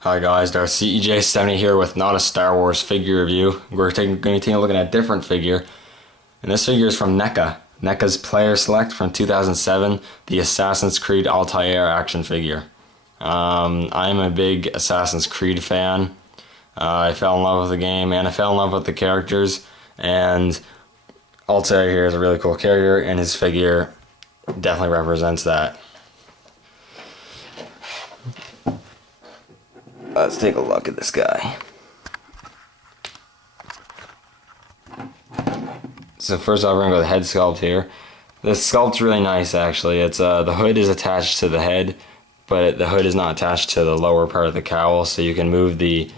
Hi guys, our CEJ70 here with not a Star Wars figure review. We're going to take a look at a different figure, and this figure is from NECA. NECA's Player Select from 2007, the Assassin's Creed Altair action figure. I'm a big Assassin's Creed fan. I fell in love with the game and I fell in love with the characters, and Altair here is a really cool character, and his figure definitely represents that. Let's take a look at this guy. So first off, we're gonna go with the head sculpt here. This sculpt's really nice, actually. It's the hood is attached to the head, but the hood is not attached to the lower part of the cowl, so you can move the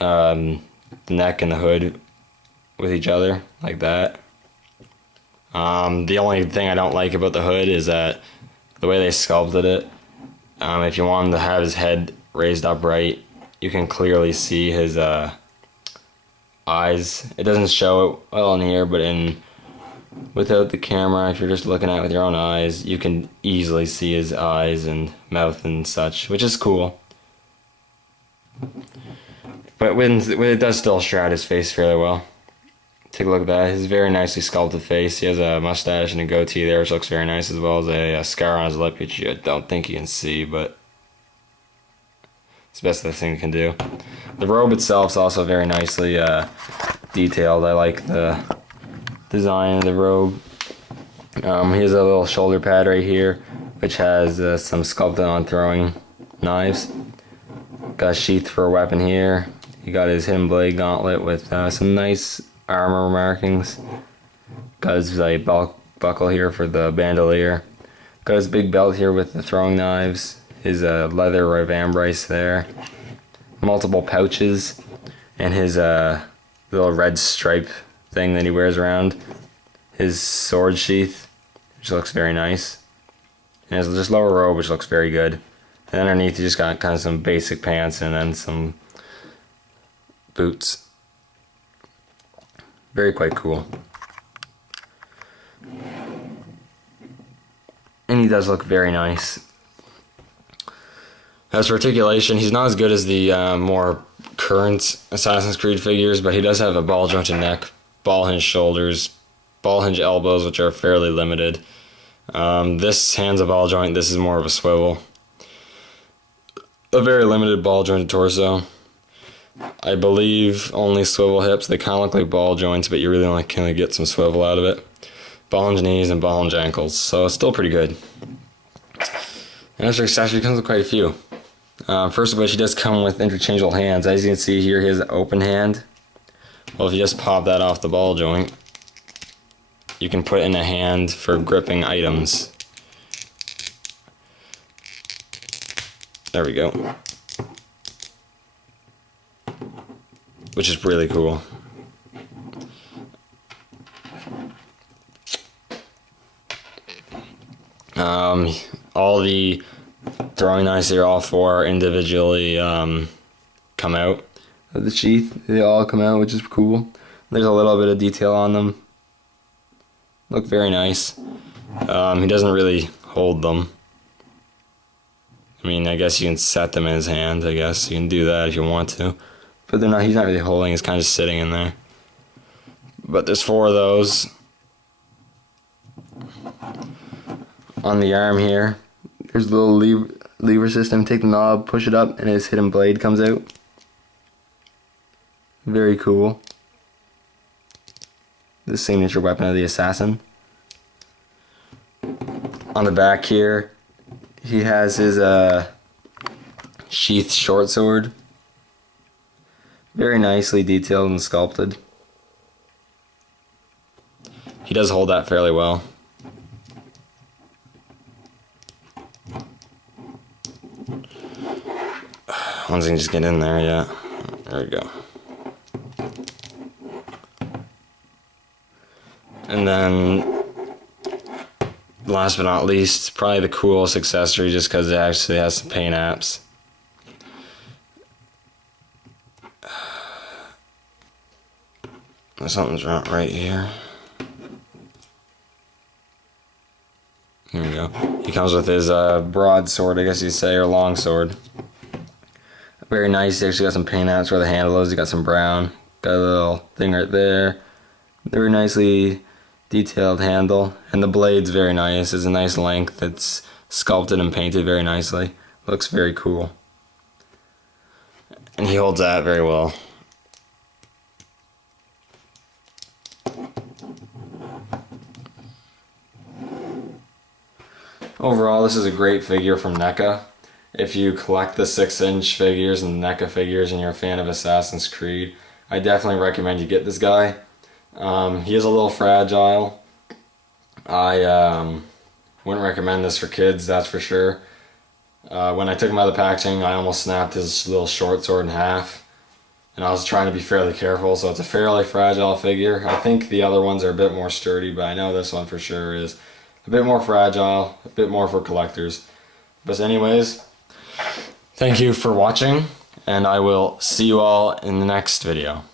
neck and the hood with each other like that. The only thing I don't like about the hood is that the way they sculpted it. If you want him to have his head raised upright, you can clearly see his eyes. It doesn't show it well in here, but without the camera, if you're just looking at it with your own eyes, you can easily see his eyes and mouth and such, which is cool. But when it does still shroud his face fairly well. Take a look at that. His very nicely sculpted face. He has a mustache and a goatee there, which looks very nice, as well as a scar on his lip, which I don't think you can see, but it's the best this thing can do. The robe itself is also very nicely detailed. I like the design of the robe. Here's a little shoulder pad right here, which has some sculpted on throwing knives. Got a sheath for a weapon here. He got his hidden blade gauntlet with some nice armor markings. Got his buckle here for the bandolier. Got his big belt here with the throwing knives. His leather vambrace there. Multiple pouches. And his little red stripe thing that he wears around. His sword sheath, which looks very nice. And his just lower robe, which looks very good. And underneath you just got kind of some basic pants and then some boots. Very quite cool. And he does look very nice. As for articulation, he's not as good as the more current Assassin's Creed figures, but he does have a ball jointed neck, ball hinge shoulders, ball hinge elbows, which are fairly limited. This hand's a ball joint, this is more of a swivel. A very limited ball jointed torso. I believe only swivel hips. They kind of look like ball joints, but you really only kind of get some swivel out of it. Ball hinge knees and ball hinge ankles, so it's still pretty good. And as for accessories, it comes with quite a few. First of which, he does come with interchangeable hands. As you can see here, he has an open hand. Well, if you just pop that off the ball joint, you can put in a hand for gripping items. There we go. Which is really cool. All the throwing knives here, all four individually come out of the sheath. They all come out, which is cool. There's a little bit of detail on them. Look very nice. He doesn't really hold them. I mean, I guess you can set them in his hand. I guess you can do that if you want to. But they're not. He's not really holding. He's kind of just sitting in there. But there's four of those. On the arm here, there's a little lever system. Take the knob, push it up, and his hidden blade comes out. Very cool. The signature weapon of the assassin. On the back here, he has his sheathed short sword. Very nicely detailed and sculpted. He does hold that fairly well. Once he can just get in there, yeah. There we go. And then, last but not least, probably the coolest accessory, just because it actually has some paint apps. Something's wrong right here. Here we go. He comes with his broadsword, I guess you'd say, or longsword. Very nice. He's actually got some paint outs where the handle is. He's got some brown. Got a little thing right there. Very nicely detailed handle. And the blade's very nice. It's a nice length. It's sculpted and painted very nicely. Looks very cool. And he holds that very well. Overall, this is a great figure from NECA. If you collect the 6-inch figures and the NECA figures and you're a fan of Assassin's Creed, I definitely recommend you get this guy. He is a little fragile. I wouldn't recommend this for kids, that's for sure. When I took him out of the packaging, I almost snapped his little short sword in half. And I was trying to be fairly careful, so it's a fairly fragile figure. I think the other ones are a bit more sturdy, but I know this one for sure is a bit more fragile, a bit more for collectors. But anyways, thank you for watching, and I will see you all in the next video.